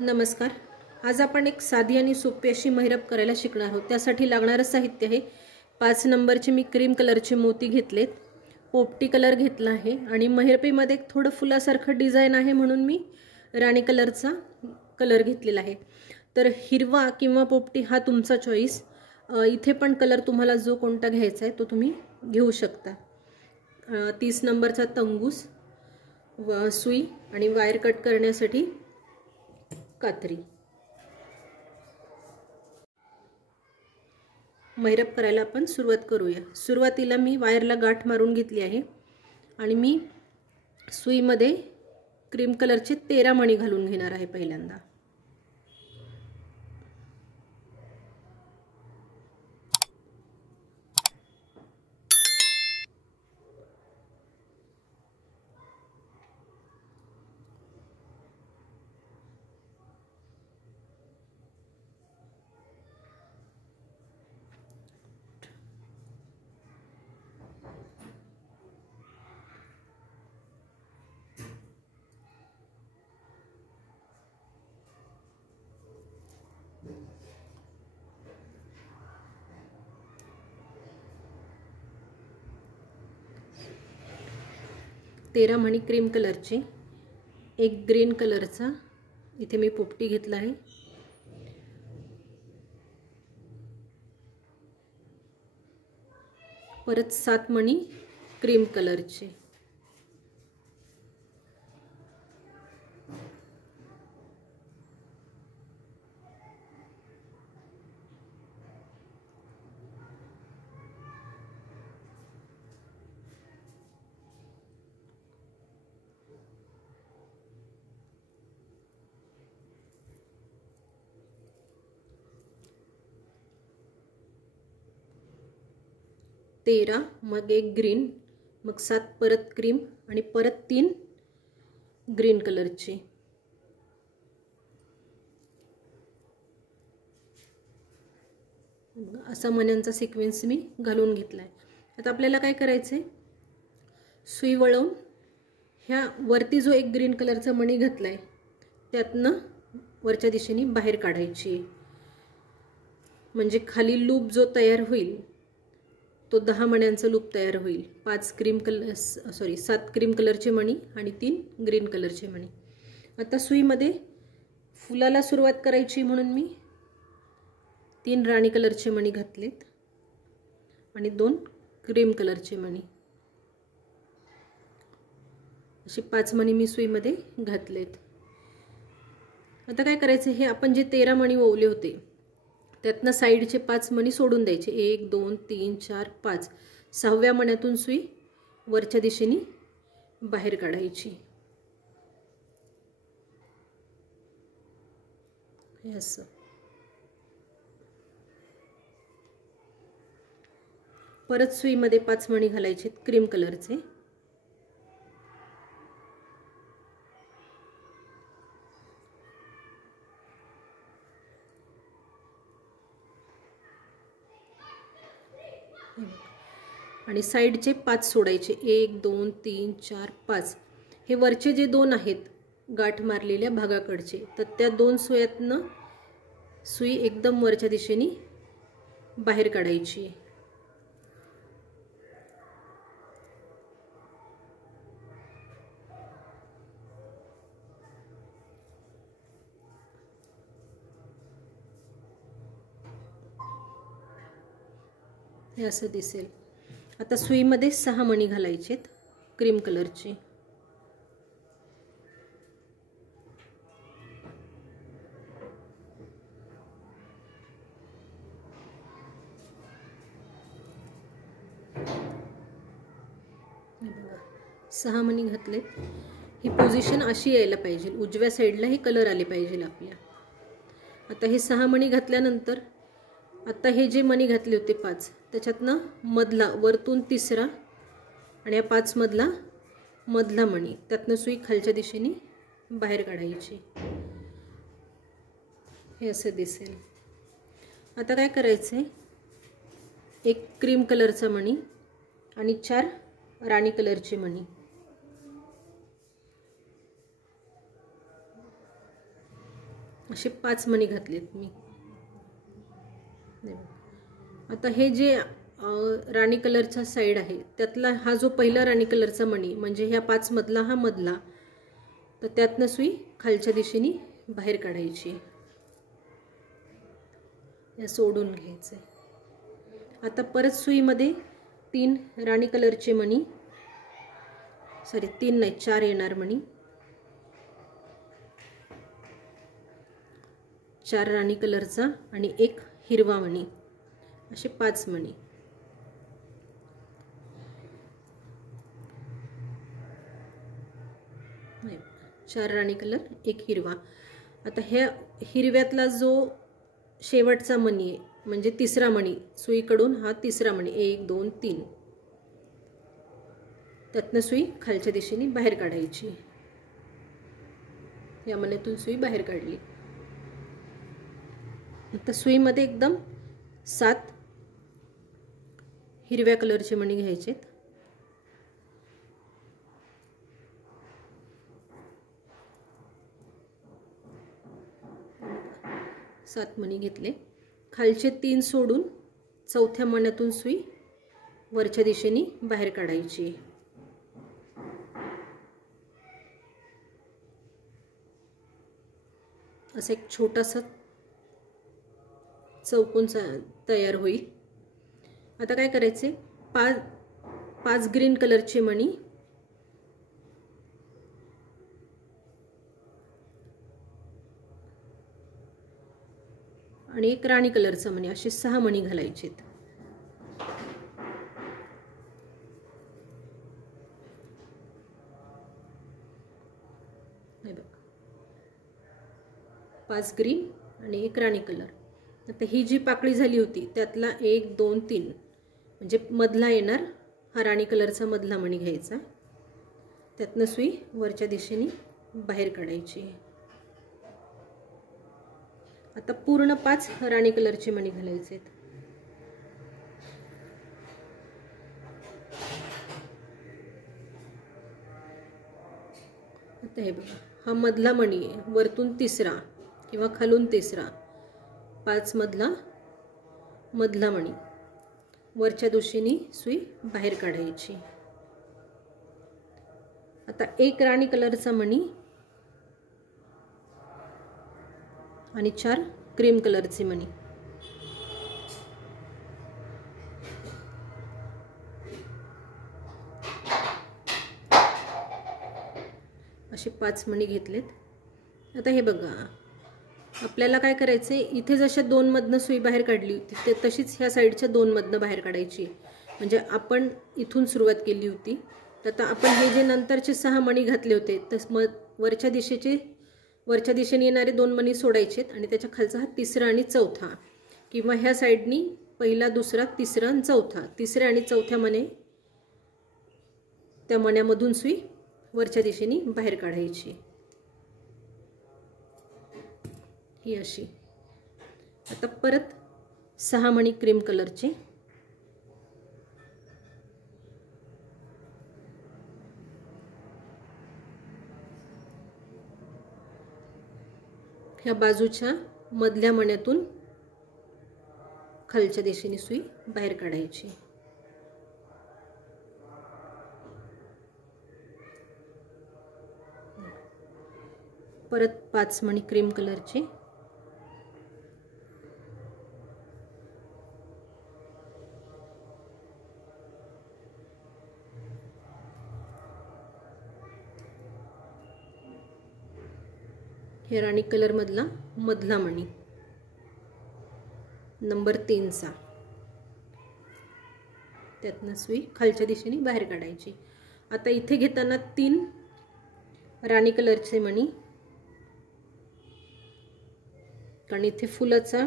नमस्कार. आज आपण एक साधी आणि सोपी अशी महिरप करायला शिकणार आहोत. त्यासाठी लागणारे साहित्य आहे 5 नंबरचे मी क्रीम कलरचे मोती घेतलेत, पोपटी कलर घेतला आहे आणि महिरपीमध्ये थोडं फुलासारखं डिझाइन आहे म्हणून मी राणी कलरचा कलर घेतलेला आहे. तर हिरवा किंवा पोपटी हा तुमचा चॉईस. इथे पण कलर तुम्हाला जो कोणता घ्यायचा आहे तो तुम्ही घेऊ शकता. 30 नंबरचा तंगूस, सुई आणि वायर कट करण्यासाठी कात्री. महिरप करायला आपण सुरुवात करूया. सुरुवातीला मी वायरला गाठ मारून घेतली आहे आणि मी सुईमध्ये क्रीम कलरचे 13 मणी घालून घेणार आहे पहिल्यांदा. तेरा मणी क्रीम कलरचे, एक ग्रीन कलरचा इथे मी पोपटी घेतला आहे, परत 7 मणी क्रीम कलरचे, तेरा, मग एक ग्रीन, मग 7 परत क्रीम आणि परत 3 ग्रीन कलरचे. असा मण्यांचा सिक्वेन्स मी घालून घेतला आहे. आता आपल्याला काय करायचं आहे, सुई वळवून ह्या वरती जो एक ग्रीन कलरचा मणी घातला आहे त्यातनं वरच्या दिशेने बाहेर काढायची आहे. म्हणजे खाली लूप जो तयार होईल तो 10 मण्यांचा लूप तयार होईल. 7 क्रीम कलरचे मणी आणि 3 ग्रीन कलरचे मणी. आता सुईमध्ये फुलाला सुरुवात करायची म्हणून मी 3 राणी कलरचे मणी घातलेत आणि 2 क्रीम कलरचे मणी. असे 5 मणी मी सुईमध्ये घातलेत. आता काय करायचं, हे आपण जे 13 मणी ओवले होते त्यातनं साईडचे 5 मणी सोडून द्यायचे. 1 2 3 4 5. 6व्या मण्यातून सुई वरच्या दिशेने बाहेर काढायची. हे असं. परत सुईमध्ये 5 मणी घालायचे क्रीम कलरचे. आणि साईडचे 5 सोडायचे. 1 2 3 4 5. हे वरचे जे 2 आहेत गाठ मारलेल्या भागाकडचे, तर त्या 2 सुयातनं सुई एकदम वरच्या दिशेने बाहेर काढायची. हे असं दिसेल. आता सुईमध्ये 6 मणी घालायचेत क्रीम कलरचे. सहा मणी घातलेत. ही पोझिशन अशी यायला पाहिजे, उजव्या साईडला हे कलर आले पाहिजे आपल्या. आता हे 6 मणी घातल्यानंतर आता हे जे मणी घातले होते 5, त्याच्यातनं मधला वरतून 3रा आणि या 5 मधला मणी, त्यातनं सुई खालच्या दिशेने बाहेर काढायची. हे असं दिसेल. आता काय करायचं आहे, एक क्रीम कलरचा मणी आणि 4 राणी कलरचे मणी. असे 5 मणी घातलेत मी. आता हे जे राणी कलरचा साईड आहे त्यातला हा जो पहिला राणी कलरचा मणी म्हणजे ह्या 5 मधला हा मधला, तर त्यातनं सुई खालच्या दिशेने बाहेर काढायची. या सोडून घ्यायचं. आता परत सुईमध्ये 3 राणी कलरचे मणी, 3 नाही 4 येणार मणी. 4 राणी कलरचा आणि 1 हिरवा मणी, असे 5 मणी. नाही 4 राणी कलर 1 हिरवा. आता ह्या हिरव्यातला जो शेवटचा मणी आहे म्हणजे तिसरा मणी, सुईकडून हा तिसरा मणी 1 2 3, त्यातनं सुई खालच्या दिशेने बाहेर काढायची. या मण्यातून सुई बाहेर काढली. आता सुईमध्ये एकदम 7 हिरव्या कलरचे मणी घ्यायचे. 7 मणी घेतले. खालचे 3 सोडून चौथ्या मण्यातून सुई वरच्या दिशेने बाहेर काढायची. असं एक छोटासा चौकोन तयार होईल. आता काय करायचे, 5 ग्रीन कलरचे मणी आणि 1 राणी कलरचा मणी, असे 6 मणी घालायचे. हे बघा 5 ग्रीन आणि 1 राणी कलर. आता ही जी पाकळी झाली होती त्यातला 1 2 3 म्हणजे मधला येणार हा राणी कलरचा मधला मणी घ्यायचा. त्यातनं सुई वरच्या दिशेने बाहेर काढायची. आता पूर्ण 5 राणी कलरचे मणी घालायचे. आता हे बघा हा मधला मणी आहे, वरतून तिसरा किंवा खालून तिसरा, 5 मधला मधला मणी, वरच्या दिशेने सुई बाहेर काढायची. आता 1 राणी कलरचा मणी आणि 4 क्रीम कलरचे मणी. असे 5 मणी घेतलेत. आता हे बघा आपल्याला काय करायचं आहे, इथे जशा 2 मधनं सुई बाहेर काढली होती ते तशीच ह्या साईडच्या 2 मधनं बाहेर काढायची. म्हणजे आपण इथून सुरुवात केली होती, तर आता आपण हे जे नंतरचे 6 मणी घातले होते तर वरच्या दिशेने येणारे 2 मणी सोडायचेत आणि त्याच्या खालचा हा तिसरा आणि चौथा, किंवा ह्या साईडनी पहिला दुसरा तिसरा आणि चौथा, तिसऱ्या आणि चौथ्या मणे त्या मण्यामधून सुई वरच्या दिशेने बाहेर काढायची. ही अशी. आता परत 6 मणी क्रीम कलरचे, ह्या बाजूच्या मधल्या मण्यातून खालच्या दिशेने सुई बाहेर काढायची. परत 5 मणी क्रीम कलरचे, हे राणी कलर मधला मधला मणी नंबर 3चा, त्यातनं सुई खालच्या दिशेने बाहेर काढायची. आता इथे घेताना 3 राणी कलरचे मणी, कारण इथे फुलाचा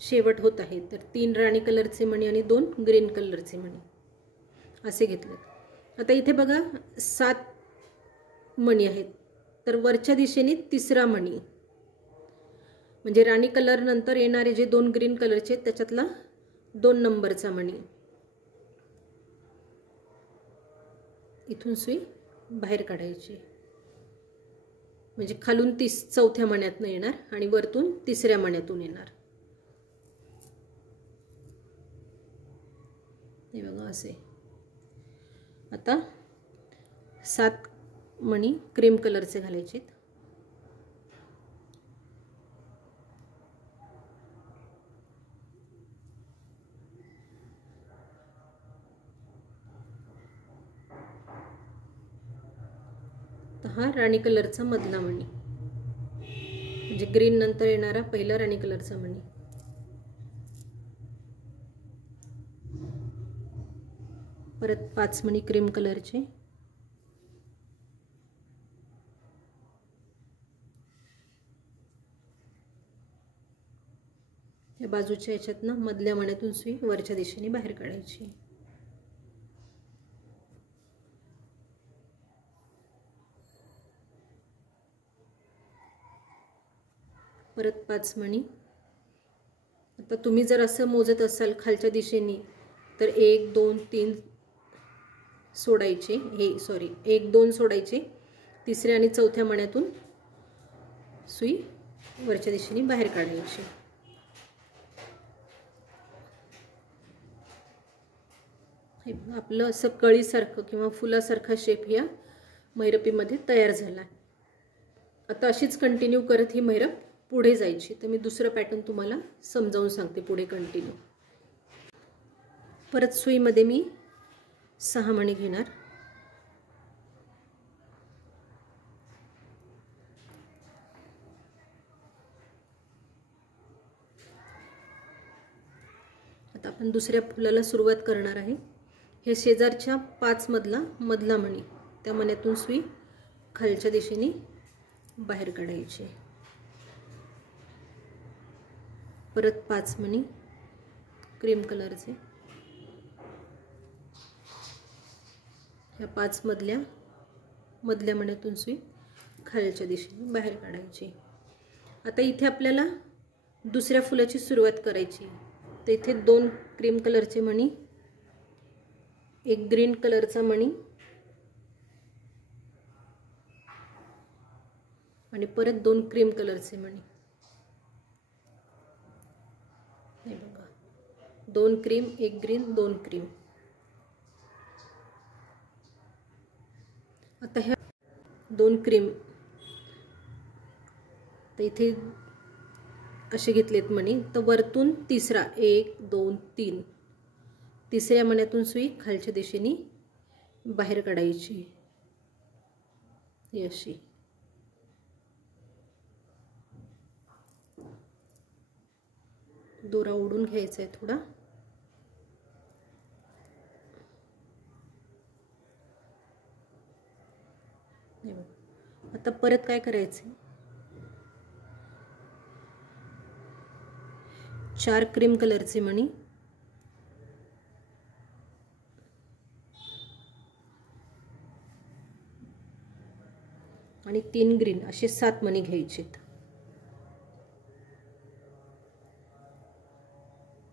शेवट होत आहे, तर 3 राणी कलरचे मणी आणि 2 ग्रीन कलरचे मणी असे घेतले. आता इथे बघा 7 मणी आहेत, तर वरच्या दिशेने तिसरा मणी म्हणजे राणी कलर नंतर येणारे जे 2 ग्रीन कलरचे त्याच्यातला 2 नंबरचा मणी, इथून सुई बाहेर काढायची. म्हणजे खालून चौथ्या मण्यातून येणार आणि वरतून तिसऱ्या मण्यातून येणार. हे बघा असे. आता 7 मणी क्रीम कलरचे घालायचे. हा राणी कलरचा मधला मणी, म्हणजे ग्रीन नंतर येणारा पहिला राणी कलरचा मणी. परत 5 मणी क्रीम कलरचे. या बाजूच्या याच्यातनं मधल्या मण्यातून सुई वरच्या दिशेने बाहेर काढायची. परत 5 मणी. आता तुम्ही जर असं मोजत असाल खालच्या दिशेने तर 1 2 3 सोडायचे. 1 2 सोडायचे. तिसऱ्या आणि चौथ्या मण्यातून सुई वरच्या दिशेने बाहेर काढायची. आपलं असं कळीसारखं किंवा फुलासारखा शेप या मैरपीमध्ये तयार झाला. आता अशीच कंटिन्यू करत ही मैरप पुढे जायची. तर मी दुसरं पॅटर्न तुम्हाला समजावून सांगते पुढे कंटिन्यू. परत सुईमध्ये मी 6 मणी घेणार. आता आपण दुसऱ्या फुलाला सुरुवात करणार आहे. हे शेजारच्या 5 मधला मणी, त्या मण्यातून सुई खालच्या दिशेने बाहेर काढायची. परत 5 मणी क्रीम कलरचे. ह्या 5 मधल्या मण्यातून सुई खालच्या दिशेने बाहेर काढायची. आता इथे आपल्याला दुसऱ्या फुलाची सुरुवात करायची. तर इथे 2 क्रीम कलरचे मणी, 1 ग्रीन कलरचा मणी आणि परत 2 क्रीम कलरचे मणी. हे बघा, 2 क्रीम 1 ग्रीन 2 क्रीम. आता ह्या 2 क्रीम तर इथे असे घेतलेत मणी. तर वरतून तिसरा 1 2 3 तिसऱ्या मण्यातून सुई खालच्या दिशेने बाहेर काढायची. ही अशी. दोरा ओढून घ्यायचा आहे थोडा. आता परत काय करायचं, 4 क्रीम कलरचे मणी आणि 3 ग्रीन असे 7 मणी घ्यायचेत.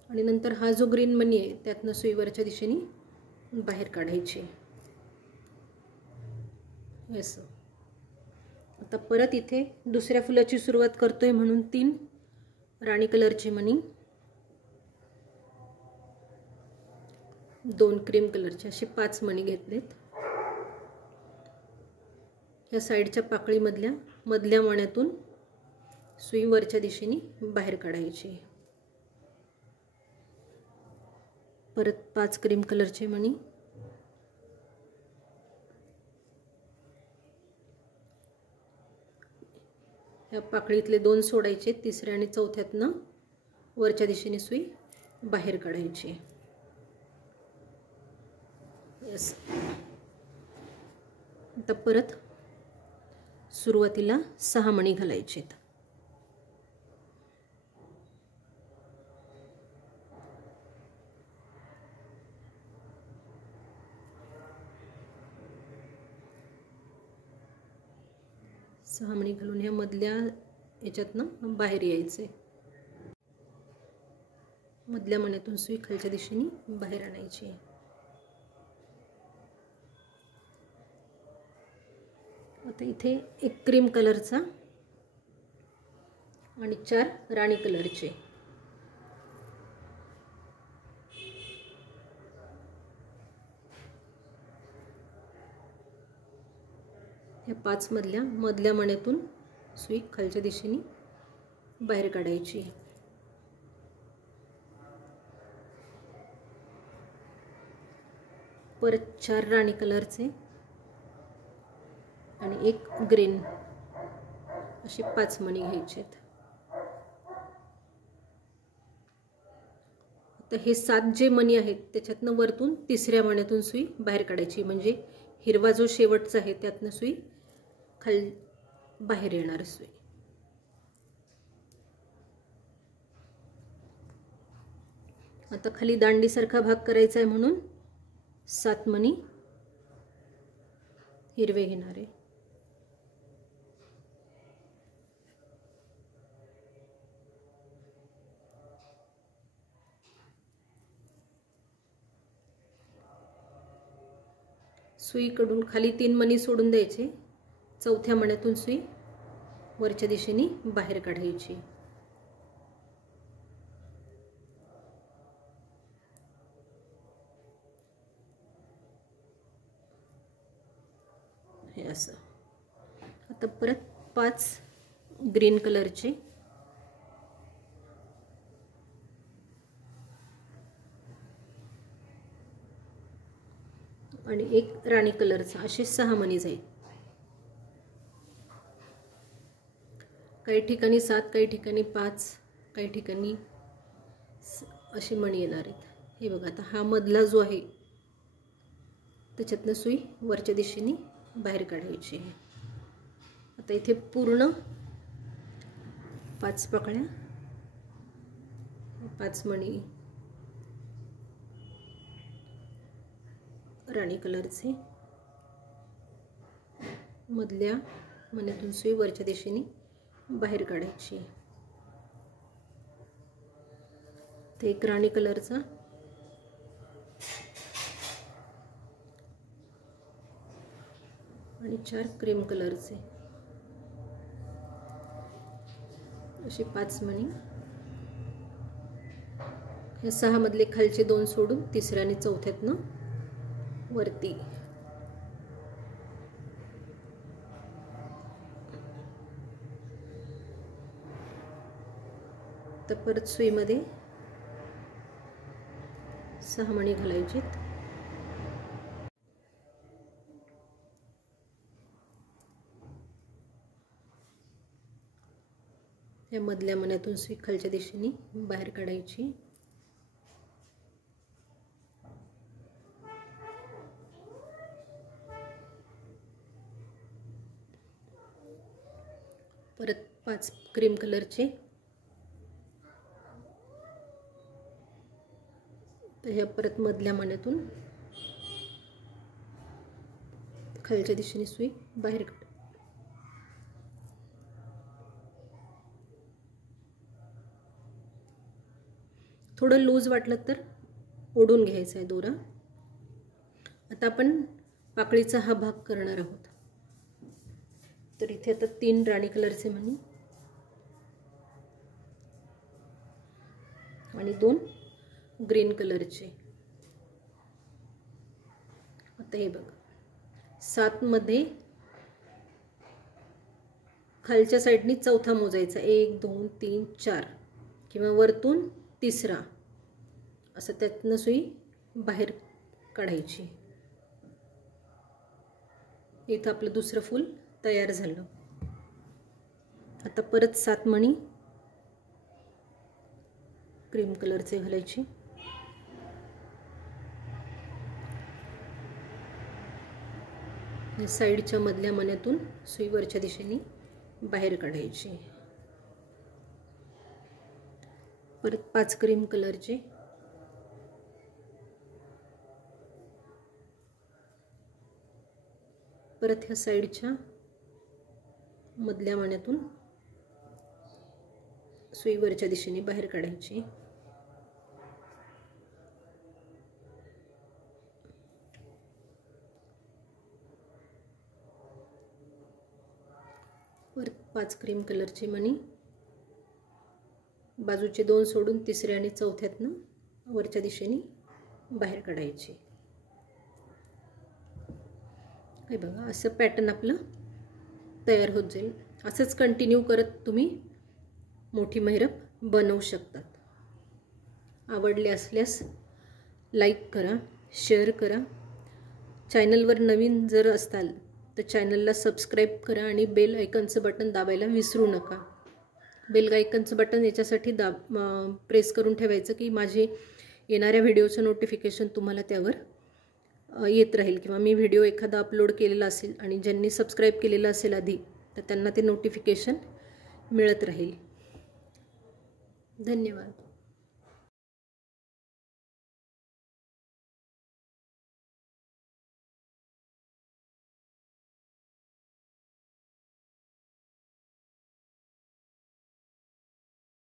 आणि नंतर हा जो ग्रीन मणी आहे त्यातनं सुई वरच्या दिशेने बाहेर काढायची. असं. आता परत इथे दुसऱ्या फुलाची सुरुवात करतोय म्हणून 3 राणी कलरचे मणी, 2 क्रीम कलरचे असे 5 मणी घेतलेत. या साईडच्या मधल्या मण्यातून सुई वरच्या दिशेने बाहेर काढायची. परत 5 क्रीम कलरचे मणी, या पाकळीतले 2 सोडायचे. तिसऱ्या आणि चौथ्यातनं वरच्या दिशेने सुई बाहेर काढायची. यस. आता परत सुरुवातीला 6 मणी घालायचेत. सहा मणी घालून ह्या मधल्या याच्यातनं बाहेर यायचे. मधल्या मण्यातून सुई खालच्या दिशेने बाहेर आणायची. आता इथे एक क्रीम कलरचा आणि 4 राणी कलरचे. या 5 मधल्या मण्यातून सुई खालच्या दिशेने बाहेर काढायची. परत 4 राणी कलरचे आणि एक ग्रीन, असे 5 मणी घ्यायचे. आता हे 7 जे मणी आहेत त्याच्यातनं वरतून तिसऱ्या मण्यातून सुई बाहेर काढायची, म्हणजे हिरवा जो शेवटचा आहे त्यातनं सुई खाली बाहेर येणार सुई. आता खाली दांडीसारखा भाग करायचा आहे म्हणून 7 मणी हिरवे घेणार आहे. सुईकडून खाली 3 मणी सोडून द्यायचे. चौथ्या मण्यातून सुई वरच्या दिशेने बाहेर काढायची. हे असं. आता परत 5 ग्रीन कलरचे आणि एक राणी कलरचा, असे 6 मणी जाईल. काही ठिकाणी 7, काही ठिकाणी 5, काही ठिकाणी असे मणी येणार आहेत. हे बघा, आता हा मधला जो आहे त्याच्यातनं सुई वरच्या दिशेने बाहेर काढायची आहे. आता इथे पूर्ण 5 पकड्या, 5 मणी राणी कलरचे, मधल्या मण्यातून सुई वरच्या दिशेने बाहेर काढायची. ते एक राणी कलरचा आणि 4 क्रीम कलरचे, असे 5 मणी. या 6 मधले खालचे 2 सोडून तिसऱ्या आणि चौथ्यातनं वरती. तर परत सुईमध्ये 6 मणी घालायचेत. या मधल्या मण्यातून सुई खालच्या दिशेने बाहेर काढायची. परत 5 क्रीम कलरचे. तर ह्या परत मधल्या मण्यातून खालच्या दिशेने सुई बाहेर काढ. थोडं लूज वाटलं तर ओढून घ्यायचा आहे दोरा. आता आपण पाकळीचा हा भाग करणार आहोत. तर इथे आता 3 राणी कलरचे मणी आणि 2 ग्रीन कलरचे. आता हे बघा, 7 मध्ये खालच्या साईडनी चौथा मोजायचा, 1 2 3 4, किंवा वरतून तिसरा, असं त्यातनं सुई बाहेर काढायची. इथं आपलं दुसरं फूल तयार झालं. आता परत 7 मणी क्रीम कलरचे घालायचे. साईडच्या मधल्या मण्यातून सुई वरच्या दिशेने बाहेर काढायची. परत 5 क्रीम कलरचे, परत ह्या साईडच्या मधल्या मण्यातून सुई वरच्या दिशेने बाहेर काढायची. वर 5 क्रीम कलरची मणी, बाजूचे 2 सोडून तिसऱ्या आणि चौथ्यातनं वरच्या दिशेने बाहेर काढायची. हे बघा असं पॅटर्न आपलं तयार होत जाईल. असंच कंटिन्यू करत तुम्ही मोठी महिरप बनवू शकतात. आवडले असल्यास लाईक करा, शेअर करा. चॅनलवर नवीन जर असाल तर चॅनलला सबस्क्राईब करा आणि बेल आयकॉनचं बटन दाबायला विसरू नका. बेल आयकॉनचं बटन याच्यासाठी प्रेस करून ठेवायचं की माझे येणाऱ्या व्हिडिओचं नोटिफिकेशन तुम्हाला त्यावर येत राहील, किंवा मी व्हिडिओ एखादा अपलोड केलेला असेल आणि ज्यांनी सबस्क्राईब केलेलं असेल आधी तर त्यांना ते नोटिफिकेशन मिळत राहील. धन्यवाद.